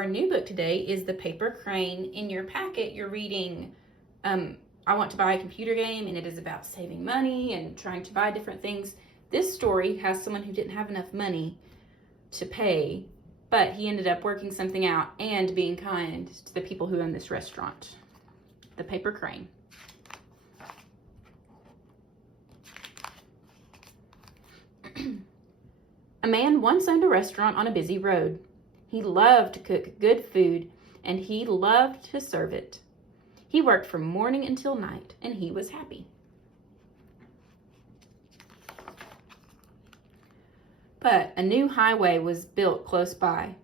our new book today is The Paper Crane. In your packet, you're reading I Want to Buy a Computer Game, and it is about saving money and trying to buy different things. This story has someone who didn't have enough money to pay, but he ended up working something out and being kind to the people who own this restaurant. The Paper Crane. A man once owned a restaurant on a busy road. He loved to cook good food, and he loved to serve it. He worked from morning until night, and he was happy. But a new highway was built close by.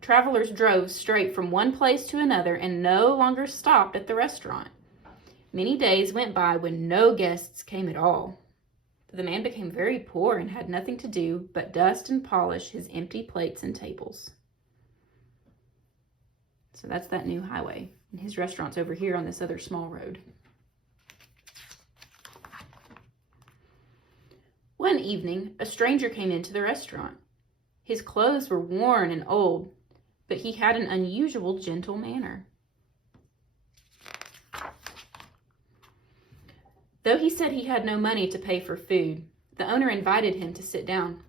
Travelers drove straight from one place to another and no longer stopped at the restaurant. Many days went by when no guests came at all. The man became very poor and had nothing to do but dust and polish his empty plates and tables. So that's that new highway. And his restaurant's over here on this other small road. One evening, a stranger came into the restaurant. His clothes were worn and old, but he had an unusual gentle manner. Though he said he had no money to pay for food, the owner invited him to sit down.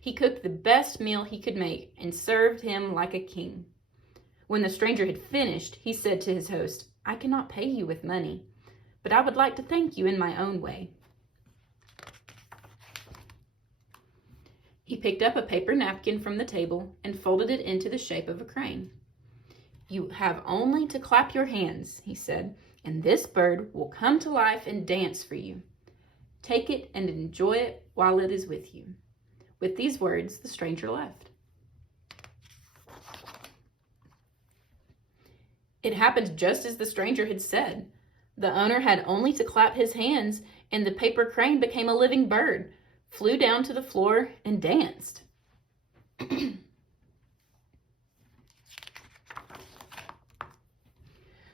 He cooked the best meal he could make and served him like a king. When the stranger had finished, he said to his host, "I cannot pay you with money, but I would like to thank you in my own way." He picked up a paper napkin from the table and folded it into the shape of a crane. "You have only to clap your hands," he said, "and this bird will come to life and dance for you. Take it and enjoy it while it is with you." With these words, the stranger left. It happened just as the stranger had said. The owner had only to clap his hands, and the paper crane became a living bird, flew down to the floor, and danced.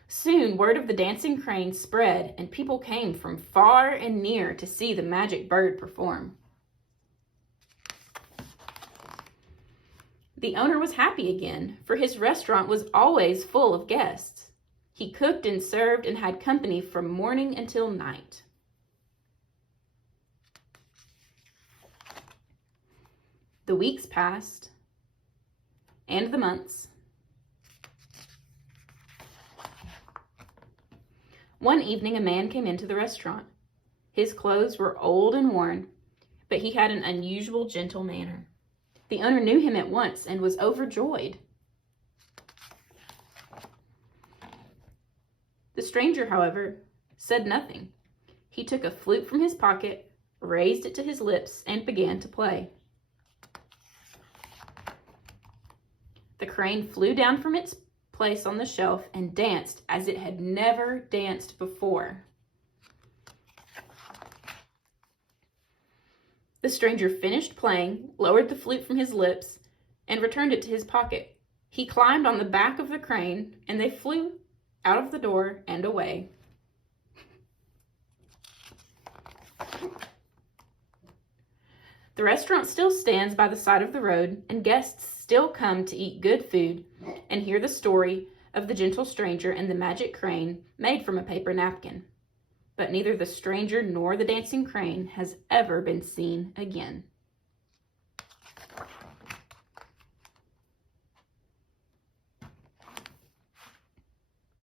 Soon, word of the dancing crane spread, and people came from far and near to see the magic bird perform. The owner was happy again, for his restaurant was always full of guests. He cooked and served and had company from morning until night. The weeks passed, and the months. One evening, a man came into the restaurant. His clothes were old and worn, but he had an unusual gentle manner. The owner knew him at once and was overjoyed. The stranger, however, said nothing. He took a flute from his pocket, raised it to his lips, and began to play. The crane flew down from its place on the shelf and danced as it had never danced before. The stranger finished playing, lowered the flute from his lips, and returned it to his pocket. He climbed on the back of the crane, and they flew out of the door and away. The restaurant still stands by the side of the road, and guests still come to eat good food and hear the story of the gentle stranger and the magic crane made from a paper napkin. But neither the stranger nor the dancing crane has ever been seen again.